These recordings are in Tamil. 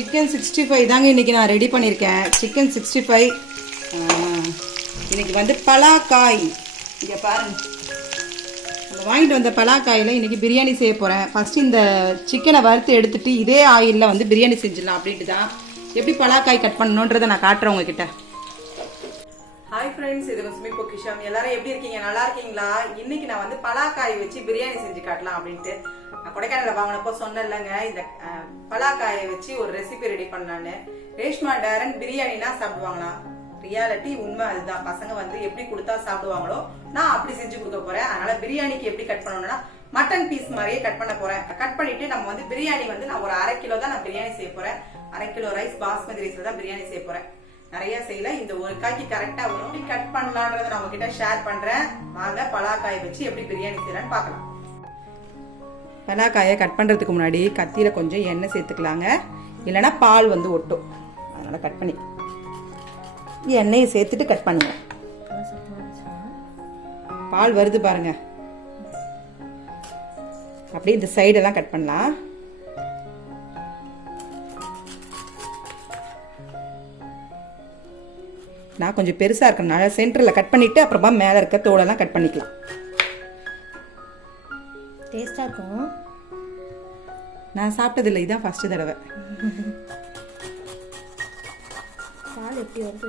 சிக்கன் 65 தாங்க இன்றைக்கி நான் ரெடி பண்ணியிருக்கேன். சிக்கன் 65 இன்றைக்கி வந்து பலாக்காய். இங்கே பாருங்கள், நம்ம வாங்கிட்டு வந்த பலாக்காயில் இன்றைக்கி பிரியாணி செய்ய போகிறேன். ஃபஸ்ட்டு இந்த சிக்கனை வறுத்து எடுத்துகிட்டு இதே ஆயிலில் வந்து பிரியாணி செஞ்சிடலாம் அப்படின்ட்டு தான். எப்படி பலாக்காய் கட் பண்ணணுன்றதை நான் காட்டுறேன் உங்ககிட்ட. ஹாய் ஃப்ரெண்ட்ஸ், இது சுமிpokkisham. எல்லாரும் எப்படி இருக்கீங்க? நல்லா இருக்கீங்களா? இன்னைக்கு நான் வந்து பலாக்காய் வச்சு பிரியாணி செஞ்சு காட்டலாம் அப்படின்ட்டு நான் கொடைக்கானல வாங்கினப்போ சொன்னேன்லங்க, இந்த பலாக்காயை வச்சு ஒரு ரெசிபி ரெடி பண்ணலான்னு. ரேஷ்மா டேரன் பிரியாணினா சாப்பிடுவாங்களா? ரியாலிட்டி உண்மை அதுதான். பசங்க வந்து எப்படி கொடுத்தா சாப்பிடுவாங்களோ நான் அப்படி செஞ்சு கொடுக்க போறேன். அதனால பிரியாணிக்கு எப்படி கட் பண்ணணும்னா மட்டன் பீஸ் மாதிரியே கட் பண்ண போறேன். கட் பண்ணிட்டு நம்ம வந்து பிரியாணி வந்து நான் ஒரு 1/2 கிலோ தான் நான் பிரியாணி செய்ய போறேன். 1/2 கிலோ ரைஸ் பாஸ்மதி ரைஸ்ல தான் பிரியாணி செய்ய போறேன். நிறைய செய்யல, இந்த ஒரு காய்க்கு கரெக்டா வரும். கட் பண்ணலான்றத நான் உங்ககிட்ட ஷேர் பண்றேன். வாங்க பலாக்காயை வச்சு எப்படி பிரியாணி செய்யலான்னு பார்க்கலாம். பலாக்காயை கட் பண்றதுக்கு முன்னாடி கத்தியில கொஞ்சம் எண்ணெய் சேர்த்துக்கலாங்க, இல்லைன்னா பால் வந்து ஒட்டும். அதனால கட் பண்ணி எண்ணெயை சேர்த்துட்டு கட் பண்ணுங்க. பால் வருது பாருங்க. அப்படியே இந்த சைடெல்லாம் கட் பண்ணலாம். நான் கொஞ்சம் பெருசாக இருக்கனால சென்டரில் கட் பண்ணிவிட்டு அப்புறமா மேலே இருக்க தோலெல்லாம் கட் பண்ணிக்கலாம். டேஸ்டாக இருக்கும். நான் சாப்பிட்டதில்லை, இதுதான் ஃபஸ்ட்டு தடவை. பால் எப்படி வருது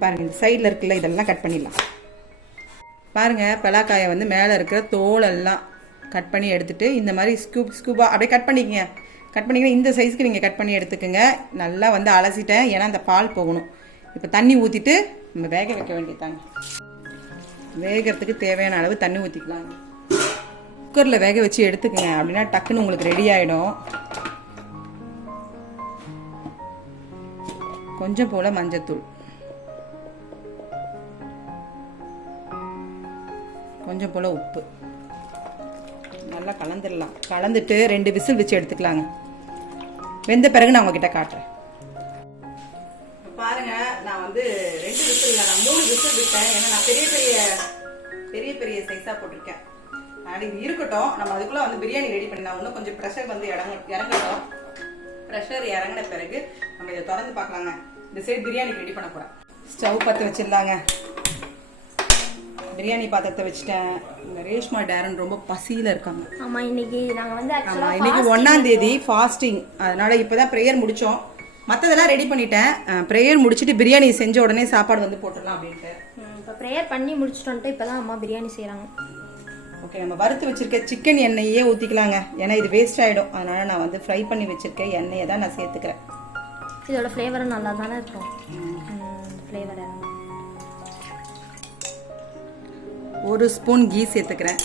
பாருங்கள், இந்த சைடில் இருக்குல்ல, இதெல்லாம் கட் பண்ணிடலாம். பாருங்கள், பலாக்காயை வந்து மேலே இருக்கிற தோலெல்லாம் கட் பண்ணி எடுத்துகிட்டு இந்த மாதிரி ஸ்கூபாக அப்படியே கட் பண்ணிக்கங்க. கட் பண்ணிங்கன்னா இந்த சைஸ்க்கு நீங்கள் கட் பண்ணி எடுத்துக்கோங்க. நல்லா வந்து அலசிட்டேன், ஏன்னா அந்த பால் போகணும். இப்போ தண்ணி ஊற்றிட்டு நம்ம வேக வைக்க வேண்டியதாங்க. வேகிறதுக்கு தேவையான அளவு தண்ணி ஊற்றிக்கலாம். குக்கரில் வேக வச்சு எடுத்துக்கங்க, அப்படின்னா டக்குன்னு உங்களுக்கு ரெடி ஆகிடும். கொஞ்சம் போல் மஞ்சத்தூள், கொஞ்சம் போல் உப்பு, நல்லா கலந்துடலாம். கலந்துட்டு 2 விசில் வச்சு எடுத்துக்கலாங்க. வெந்த பிறகு நான் உங்ககிட்ட காட்டுறேன். பாருங்க, நான் வந்து 2 விசில் இல்லை, நான் 3 விசில் விட்டேன். ஏன்னா நான் பெரிய பெரிய சைஸா போட்டிருக்கேன். இது இருக்கட்டும், நம்ம அதுக்குள்ள வந்து பிரியாணி ரெடி பண்ணலாம். இன்னும் கொஞ்சம் ப்ரெஷர் வந்து இறங்கட்டும். ப்ரெஷர் இறங்கின பிறகு நம்ம இதை திறந்து பார்க்கலாங்க. இந்த சைடு பிரியாணி ரெடி பண்ண போறேன். ஸ்டவ் பற்ற வச்சிடலாங்க. பிரியாணி பாத்திரத்தை வச்சுட்டேன். இந்த ரேஷ்மா டேரன் ரொம்ப பசியில் இருக்காங்க. ஆமாம், இன்னைக்கு நாங்கள் வந்து இன்னைக்கு 1ஆம் தேதி ஃபாஸ்டிங். அதனால இப்போதான் ப்ரேயர் முடித்தோம். மற்றதெல்லாம் ரெடி பண்ணிட்டேன். ப்ரேயர் முடிச்சுட்டு பிரியாணி செஞ்ச உடனே சாப்பாடு வந்து போட்டுடலாம் அப்படின்ட்டு. இப்போ ப்ரேயர் பண்ணி முடிச்சுட்டு இப்போ தான் அம்மா பிரியாணி செய்கிறாங்க. ஓகே, நம்ம வறுத்து வச்சிருக்க சிக்கன் எண்ணெயே ஊற்றிக்கலாங்க. ஏன்னா இது வேஸ்ட் ஆகிடும். அதனால நான் வந்து ஃப்ரை பண்ணி வச்சிருக்கேன் எண்ணெயை தான் நான் சேர்த்துக்கிறேன். இதோட ஃப்ளேவரும் நல்லா தானே இருக்கும். ஃப்ளேவர் 1 ஸ்பூன் கீ சேர்த்துக்கிறேன்.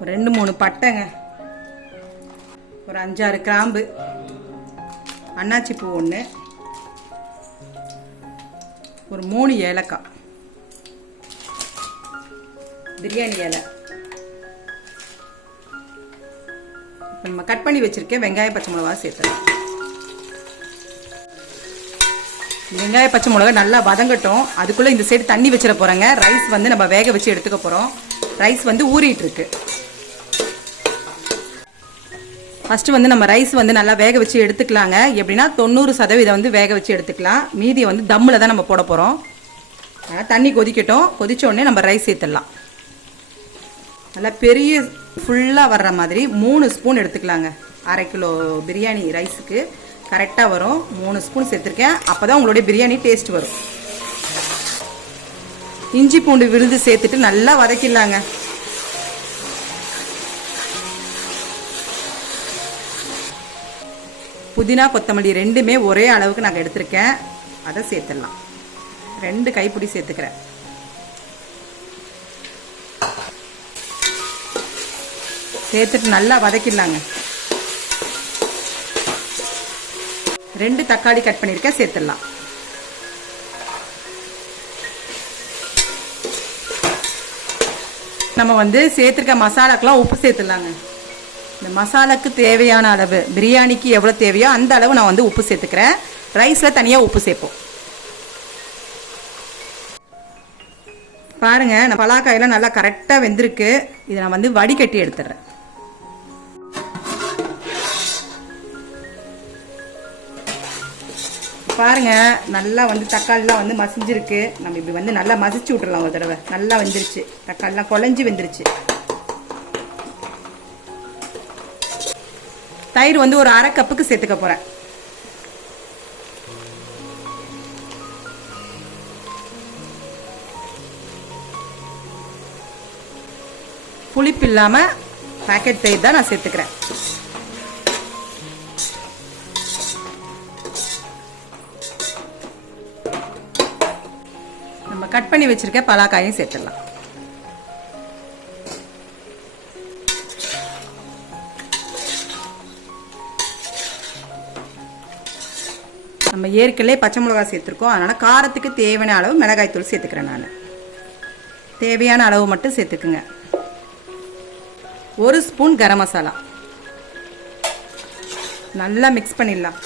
ஒரு 2-3 பட்டைங்க, ஒரு 5-6 கிராம்பு, அன்னாச்சி பூ 1, ஒரு 3 ஏலக்காய், பிரியாணி இலை. நம்ம கட் பண்ணி வச்சிருக்கேன் வெங்காயம் பச்சை மிளகா சேர்த்துறேன். வெங்காய பச்சை மிளகா நல்லா வதங்கட்டும். அதுக்குள்ளே இந்த சைடு தண்ணி வச்சிட போகிறேங்க. ரைஸ் வந்து நம்ம வேக வச்சு எடுத்துக்க போகிறோம். ரைஸ் வந்து ஊறிட்டு இருக்கு. ஃபஸ்ட்டு வந்து நம்ம ரைஸ் வந்து நல்லா வேக வச்சு எடுத்துக்கலாங்க. எப்படின்னா 90% வந்து வேக வச்சு எடுத்துக்கலாம். மீதியை வந்து தம்மில் தான் நம்ம போட போகிறோம். தண்ணி கொதிக்கட்டும். கொதித்த உடனே நம்ம ரைஸ் சேர்த்துடலாம். நல்லா பெரிய ஃபுல்லாக வர்ற மாதிரி 3 ஸ்பூன் எடுத்துக்கலாங்க. 1/2 கிலோ பிரியாணி ரைஸுக்கு கரெக்டாக வரும். 3 ஸ்பூன் சேர்த்துருக்கேன். அப்போ தான் உங்களுடைய பிரியாணி டேஸ்ட் வரும். இஞ்சி பூண்டு விழுது சேர்த்துட்டு நல்லா வதக்கிடலாங்க. புதினா கொத்தமல்லி 2மே ஒரே அளவுக்கு நாங்கள் எடுத்திருக்கேன். அதை சேர்த்துடலாம். 2 கைப்பிடி சேர்த்துக்கிறேன். சேர்த்துட்டு நல்லா வதக்கிடலாங்க. 2 தக்காளி கட் பண்ணியிருக்கேன், சேர்த்துடலாம். நம்ம வந்து சேர்த்துருக்க மசாலாக்கெல்லாம் உப்பு சேர்த்துடலாங்க. இந்த மசாலாக்கு தேவையான அளவு, பிரியாணிக்கு எவ்வளோ தேவையோ அந்த அளவு நான் வந்து உப்பு சேர்த்துக்கிறேன். ரைஸில் தனியாக உப்பு சேர்ப்போம். பாருங்கள், நான் பலாக்காயெல்லாம் நல்லா கரெக்டாக வெந்திருக்கு. இதை நான் வந்து வடிகட்டி எடுத்துடுறேன். பாருங்கள் நல்லா வந்து தக்காளிலாம் வந்து மசிஞ்சிருக்கு. நம்ம இப்படி வந்து நல்லா மசிச்சு விட்டுறலாம் ஒரு தடவை. நல்லா வெந்துருச்சு, தக்காளிலாம் குழஞ்சி வெந்துருச்சு. தயிர் வந்து ஒரு 1/2 கப்புக்கு சேர்த்துக்க போகிறேன். புளிப்பு இல்லாமல் பாக்கெட் தயிர் தான் நான் சேர்த்துக்கிறேன். நம்ம கட் பண்ணி வச்சிருக்க பலாக்காயும் சேர்த்துடலாம். நம்ம ஏற்கனவே பச்சை மிளகாய் சேர்த்துருக்கோம், அதனால் காரத்துக்கு தேவையான அளவு மிளகாய் தூள் சேர்த்துக்கிறேன். நான் தேவையான அளவு மட்டும் சேர்த்துக்குங்க. 1 ஸ்பூன் கரம் மசாலா. நல்லா மிக்ஸ் பண்ணிடலாம்.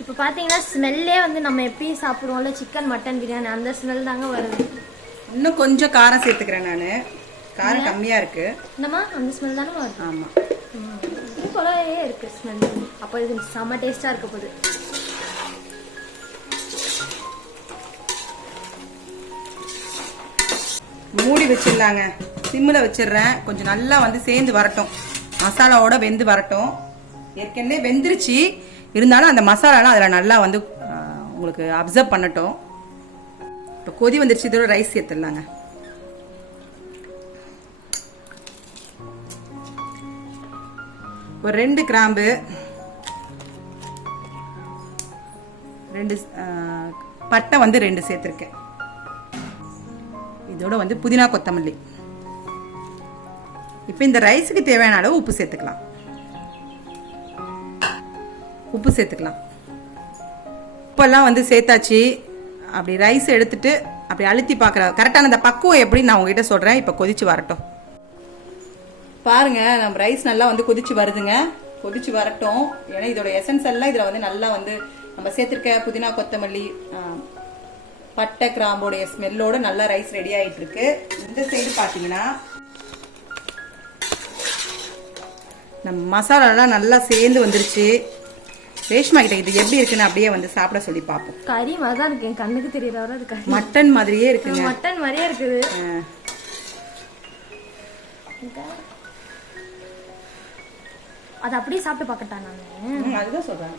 இப்போ பார்த்தீங்கன்னா ஸ்மெல்லே வந்து நம்ம எப்பயும் சாப்பிடுவோம்ல சிக்கன் மட்டன் பிரியாணி, அந்த ஸ்மெல் தாங்க வருது. இன்னும் கொஞ்சம் காரம் சேர்த்துக்கிறேன். நான் காரம் கம்மியாக இருக்கு. என்னம்மா அந்த ஸ்மெல் தானே வருது? ஆமாம், இது போலவே இருக்கு ஸ்மெல். அப்போ இது செம்ம டேஸ்ட்டாக இருக்க போகுது. மூடி வச்சிடலாங்க. சிம்மில் வச்சிடுறேன். கொஞ்சம் நல்லா வந்து சேர்ந்து வரட்டும், மசாலாவோட வெந்து வரட்டும். ஏற்கனவே வெந்துருச்சு, இருந்தாலும் அந்த மசாலாலாம் அதில் நல்லா வந்து உங்களுக்கு அப்சர்வ் பண்ணட்டும். இப்போ கொதி வந்துருச்சு, இதோட ரைஸ் சேர்த்துடலாங்க. ஒரு 2 கிராம்பு, 2 பட்டை வந்து 2 சேர்த்துருக்கேன். இதோட வந்து புதினா கொத்தமல்லி. இப்போ இந்த ரைஸுக்கு தேவையான அளவு உப்பு சேர்த்துக்கலாம். உப்பெல்லாம் வந்து சேர்த்தாச்சு. அப்படி ரைஸ் எடுத்துட்டு அப்படி அழுத்தி பார்க்குற கரெக்டான அந்த பக்குவம் எப்படி நான் உங்ககிட்ட சொல்கிறேன். இப்போ கொதிச்சு வரட்டும். பாருங்க, நம்ம ரைஸ் நல்லா வந்து கொதிச்சு வருதுங்க. கொதிச்சு வரட்டும். ஏன்னா இதோட எசன்ஸ் எல்லாம் இதில் வந்து நல்லா வந்து நம்ம சேர்த்துருக்க புதினா கொத்தமல்லி பட்டை கிராம்போடைய ஸ்மெல்லோட நல்லா ரைஸ் ரெடி ஆகிட்டு இருக்கு. இந்த சைடு பார்த்தீங்கன்னா நம்ம மசாலாலாம் நல்லா சேர்ந்து வந்துருச்சு. ரேஷ்மா கிட்ட இது எப்படி இருக்குன்னு அப்படியே வந்து சாப்பிட சொல்லி பார்ப்போம். கறி மாதிரி தான் இருக்கு, என் கண்ணுக்கு தெரியறவரை அது கறி மட்டன் மாதிரியே இருக்குங்க. மட்டன் மாதிரியே இருக்குது. அது அப்படியே சாப்பிட்டு பார்க்கட்டா? நான் அதுதான் சொல்றேன்.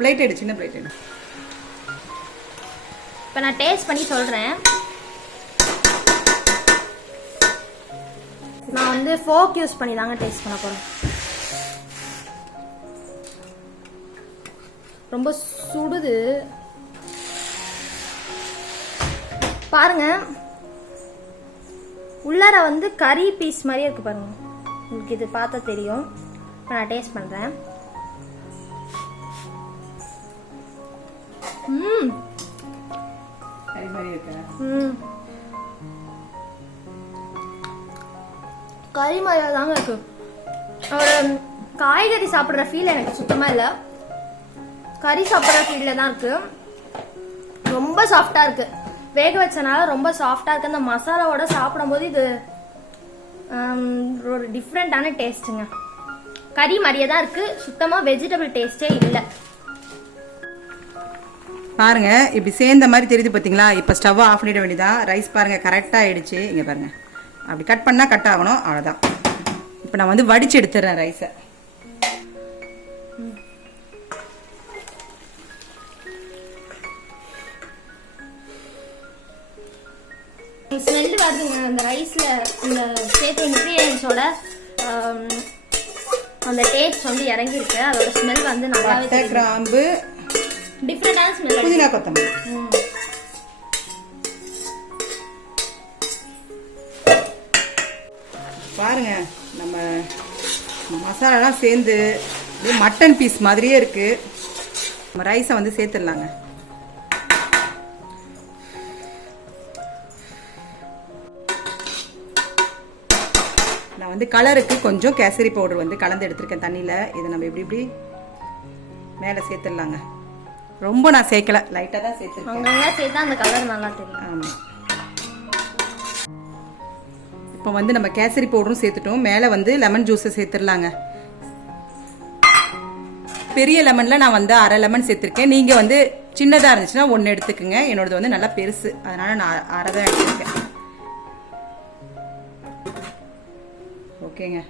பிளேட் எடு, சின்ன பிளேட் எடு. இப்போ நான் டேஸ்ட் பண்ணி சொல்கிறேன். நான் வந்து ஃபோக் யூஸ் பண்ணி தாங்க டேஸ்ட் பண்ண போகிறேன். ரொம்ப சுடுது பாருங்க. உள்ளார வந்து கறி பீஸ் மாதிரியே இருக்கு பாருங்க. உங்களுக்கு இது பார்த்தா தெரியும். இப்போ நான் டேஸ்ட் பண்ணுறேன். கறி மாதிரியா தாங்க இருக்கு. ஒரு காய்கறி சாப்பிட்ற ஃபீல் எனக்கு சுத்தமாக இல்லை. கறி சாப்பிட்ற ஃபீலில் தான் இருக்கு. ரொம்ப சாஃப்டாக இருக்கு. வேக வச்சனால ரொம்ப சாஃப்டாக இருக்கு. அந்த மசாலாவோட சாப்பிடும்போது இது ஒரு டிஃப்ரெண்டான டேஸ்ட்டுங்க. கறி மாதிரியே தான் இருக்கு. சுத்தமாக வெஜிடபிள் டேஸ்டே இல்லை. பாருங்க, இப்படி சேர்ந்த மாதிரி தெரியுது பார்த்தீங்களா? இப்போ ஸ்டவ் ஆஃப் பண்ணிட வேண்டியதான். ரைஸ் பாருங்க கரெக்டாக ஆயிடுச்சு. இங்கே பாருங்க, அப்படி கட் பண்ணால் கட் ஆகணும், அவ்வளோதான். இப்போ நான் வந்து வடிச்சு எடுத்துடுறேன் ரைஸை. ஸ்மெல் வருதுங்க அந்த ரைஸில். இந்த சேர்த்து இன்க்ரீடியன்ஸோட அந்த டேஸ்ட் வந்து இறங்கிருக்கு. அதோட ஸ்மெல் வந்து நல்லாவே கிராம்பு டிஃப்ரெண்டான ஸ்மெல். புதினா கொத்தமல்லி. பாருங்க, நம்ம மசாலாலாம் சேர்ந்து மட்டன் பீஸ் மாதிரியே இருக்கு. நம்ம ரைஸை வந்து சேர்த்துடலாங்க. நான் வந்து கலருக்கு கொஞ்சம் கேசரி பவுடர் வந்து கலந்து எடுத்திருக்கேன் தண்ணியில். இதை நம்ம இப்படி மேலே சேர்த்துடலாங்க. ரொம்ப நான் சேர்க்கல, லைட்டாக தான் சேர்த்துருக்கேன். அங்கங்க சேர்த்தா அந்த கலர் நல்லா தெரியும். ஆமாம். இப்போ வந்து நம்ம கேசரி பவுடரும் சேர்த்துட்டோம். மேலே வந்து லெமன் ஜூஸை சேர்த்துடலாங்க. பெரிய லெமனில் நான் வந்து 1/2 லெமன் சேர்த்துருக்கேன். நீங்கள் வந்து சின்னதாக இருந்துச்சுன்னா 1 எடுத்துக்கோங்க. என்னோடது வந்து நல்லா பெருசு, அதனால் நான் 1/2 தான் எடுத்துருக்கேன். ஓகேங்க,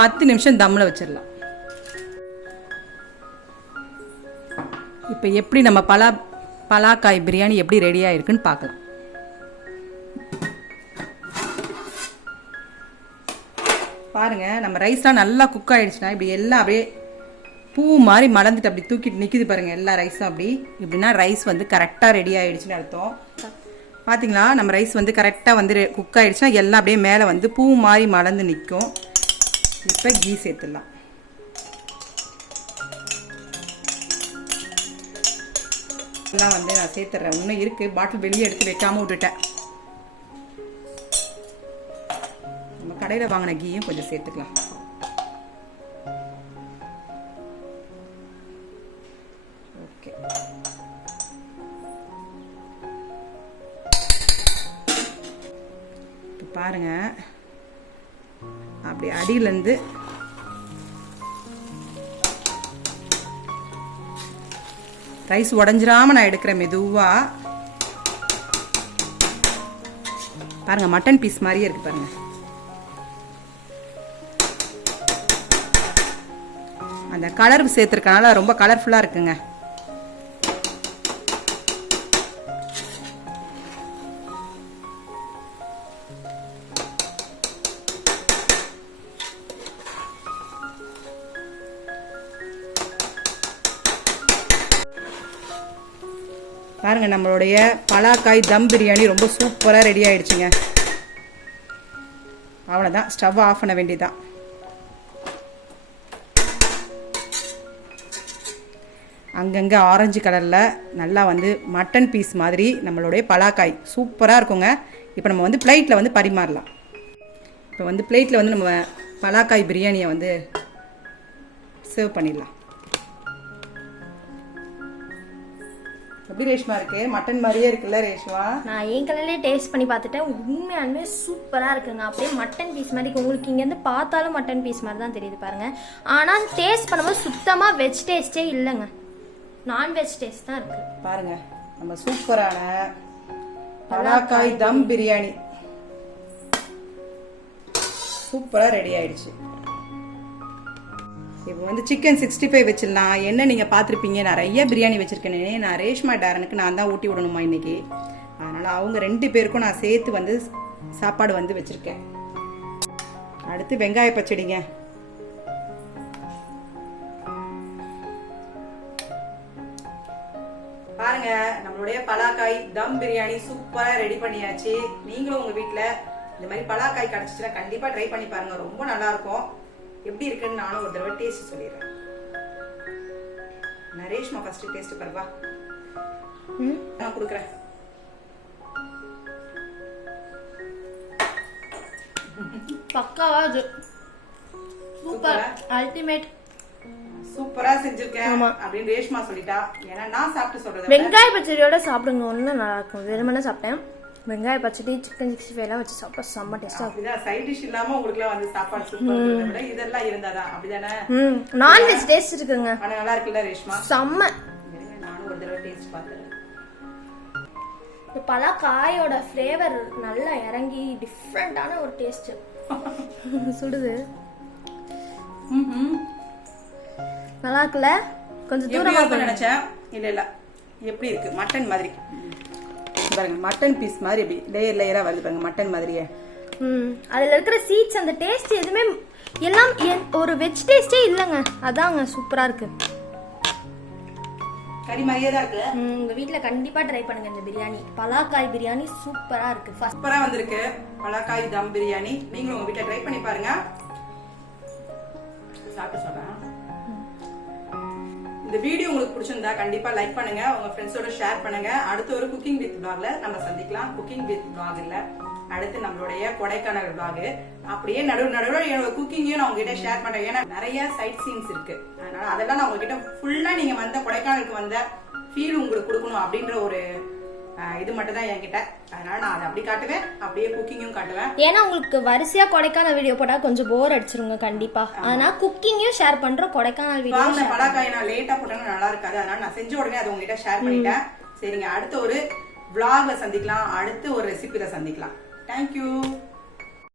10 நிமிஷம் தம்மில் வச்சிடலாம். இப்போ எப்படி நம்ம பலாக்காய் பிரியாணி எப்படி ரெடியாக இருக்குன்னு பார்க்கலாம். பாருங்கள், நம்ம ரைஸ்லாம் நல்லா குக் ஆகிடுச்சுன்னா இப்படி எல்லாம் அப்படியே பூ மாதிரி மலர்ந்துட்டு அப்படி தூக்கிட்டு நிற்கிது பாருங்கள் எல்லா ரைஸும். அப்படி இப்படின்னா ரைஸ் வந்து கரெக்டாக ரெடி ஆகிடுச்சுன்னு அர்த்தம். பார்த்தீங்களா, நம்ம ரைஸ் வந்து கரெக்டாக வந்து குக் ஆகிடுச்சுன்னா எல்லாம் அப்படியே மேலே வந்து பூ மாதிரி மலர்ந்து நிற்கும். இப்போ கீ சேர்த்துடலாம். எல்லாம் வந்து நான் சேர்த்துட்றேன். இன்னும் இருக்குது, பாட்டில் வெளியே எடுத்து வைக்காமல் விட்டுட்டேன். நம்ம கடையில் வாங்கின கீயும் கொஞ்சம் சேர்த்துக்கலாம். ஓகே, இப்போ பாருங்க, அப்படி அடியிலேருந்து ரைஸ் உடஞ்சிராம நான் எடுக்கிறேன் மெதுவா. பாருங்க, மட்டன் பீஸ் மாதிரியே இருக்கு பாருங்க. அந்த கலர் சேர்த்துருக்கனால ரொம்ப கலர்ஃபுல்லா இருக்குங்க. பாருங்க, நம்மளுடைய பலாக்காய் தம் பிரியாணி ரொம்ப சூப்பராக ரெடி ஆயிடுச்சுங்க. அவ்வளோதான், ஸ்டவ் ஆஃப் பண்ண வேண்டியதான். அங்கங்கே ஆரஞ்சு கலரில் நல்லா வந்து மட்டன் பீஸ் மாதிரி நம்மளுடைய பலாக்காய் சூப்பராக இருக்குங்க. இப்போ நம்ம வந்து பிளேட்டில் வந்து பரிமாறலாம். இப்போ வந்து பிளேட்டில் வந்து நம்ம பலாக்காய் பிரியாணியை வந்து சர்வ் பண்ணிடலாம். எப்படி ரேஷ்மா இருக்கு? மட்டன் மாதிரியே இருக்குல்ல ரேஷ்மா? நான் என் கலர்லேயே டேஸ்ட் பண்ணி பார்த்துட்டேன். உண்மையாலுமே சூப்பராக இருக்குங்க. அப்படியே மட்டன் பீஸ் மாதிரி உங்களுக்கு இங்கேருந்து பார்த்தாலும் மட்டன் பீஸ் மாதிரி தான் தெரியுது பாருங்க. ஆனால் டேஸ்ட் பண்ணும்போது சுத்தமாக வெஜ் டேஸ்டே இல்லைங்க, நான்வெஜ் டேஸ்ட் தான் இருக்கு. பாருங்க, நம்ம சூப்பரான பலாக்காய் தம் பிரியாணி சூப்பராக ரெடி ஆயிடுச்சு. இப்போ வந்து சிக்கன் 65 வச்சிடலாம். என்ன நீங்கள் பார்த்துருப்பீங்க, நிறைய பிரியாணி வச்சுருக்கேனே. நான் ரேஷ்மா டேரனுக்கு நான் தான் ஊட்டி விடணுமா இன்னைக்கு. அதனால் அவங்க 2 பேருக்கும் நான் சேர்த்து வந்து சாப்பாடு வந்து வச்சுருக்கேன். அடுத்து வெங்காய பச்சடிங்க. பாருங்க, நம்மளுடைய பலாக்காய் தம் பிரியாணி சூப்பராக ரெடி பண்ணியாச்சு. நீங்களும் உங்கள் வீட்டில் இந்த மாதிரி பலாக்காய் கிடச்சிச்சுன்னா கண்டிப்பாக ட்ரை பண்ணி பாருங்கள், ரொம்ப நல்லாயிருக்கும். எப்படி இருக்குன்னு நானும் ஒரு தடவை டேஸ்ட் சொல்லிடுறேன். நரேஷ்மா ஃபர்ஸ்ட் டேஸ்ட் பரவா நான் கொடுக்குறேன். பக்காவா சூப்பர், அல்டிமேட், சூப்பரா செஞ்சிருக்கேன் அப்படின்னு ரேஷ்மா சொல்லிட்டா. ஏன்னா நான் சாப்பிட்டு சொல்றேன், வெங்காய பச்சடியோட சாப்பிடுங்க, ஒன்றும் நல்லா இருக்கும். வெறுமனே சாப்பிட்டேன். வெங்காய பச்சடி சிக்கன் 65 எல்லாம் வச்சு சாப்பிட்டா செம்ம டேஸ்டா இருக்கும். சைட் டிஷ் இல்லாம உங்களுக்குலாம் வந்து சாப்பாடு சூப்பரா இதெல்லாம் இருந்தாதான் அப்படிதானே. நான்வெஜ் டேஸ்ட் இருக்குங்க. ஆனா நல்லா இருக்குல்ல ரேஷ்மா? செம்ம. நானும் ஒரு தடவை டேஸ்ட் பார்த்தேன். இந்த பலாக்காயோட ஃப்ளேவர் நல்லா இறங்கி டிஃப்ரெண்டான ஒரு டேஸ்ட் சுடுது. நல்லா இருக்குல்ல? கொஞ்சம் தூரமா நினைச்சேன். இல்ல எப்படி இருக்கு, மட்டன் மாதிரி பாருங்க. மட்டன் பீஸ் மாதிரி எப்படி லேயர் லேயரா வருது பாருங்க, மட்டன் மாதிரியே. அதுல இருக்கிற சீட்ஸ், அந்த டேஸ்ட் எதுவுமே எல்லாம் ஒரு வெஜ் டேஸ்டே இல்லைங்க. அதாங்க சூப்பரா இருக்கு. கறி மாதிரியே தான் இருக்கு. உங்க வீட்ல கண்டிப்பா ட்ரை பண்ணுங்க இந்த பிரியாணி. பலாக்காய் பிரியாணி சூப்பரா இருக்கு. சூப்பரா வந்திருக்கு பலாக்காய் தம் பிரியாணி. நீங்களும் உங்க வீட்ல ட்ரை பண்ணி பாருங்க. சாப்பிட்டு சொல்றேன். இந்த வீடியோ உங்களுக்கு பிடிச்சிருந்தா கண்டிப்பா லைக் பண்ணுங்க, உங்க ஃப்ரெண்ட்ஸோட ஷேர் பண்ணுங்க. அடுத்து ஒரு குக்கிங் வித் vlogல நம்ம சந்திக்கலாம். குக்கிங் வித் vlog இல்ல, அடுத்து நம்மளுடைய கொடைக்கானல் vlog. அப்படியே நடுவுல என்னோட குக்கிங்கையும் நான் உங்ககிட்ட ஷேர் பண்றேன். ஏன்னா நிறைய சைட் சீன்ஸ் இருக்கு, அதனால அதெல்லாம் நான் உங்ககிட்ட ஃபுல்லா நீங்க வந்த கொடைக்கானலுக்கு வந்த ஃபீல் உங்களுக்கு கொடுக்கணும் அப்படின்ற ஒரு இது மட்டும் தான் என்கிட்ட. அதனால நான் அதை அப்படி காட்டுவேன், அப்படியே குக்கிங்கும் காட்டுவேன். ஏன்னா உங்களுக்கு வரிசையா கொடைக்கானல் வீடியோ போட்டா கொஞ்சம் போர் அடிச்சிருங்க கண்டிப்பா. அதனால குக்கிங்கையும் ஷேர் பண்றோம், கொடைக்கானல் வீடியோ. பலாக்காய் நான் லேட்டா போட்டேன்னா நல்லா இருக்காது, அதனால நான் செஞ்ச உடனே அதை உங்ககிட்ட ஷேர் பண்ணிட்டேன். சரிங்க, அடுத்த ஒரு vlogல சந்திக்கலாம், அடுத்து ஒரு ரெசிபில சந்திக்கலாம். தேங்க்யூ.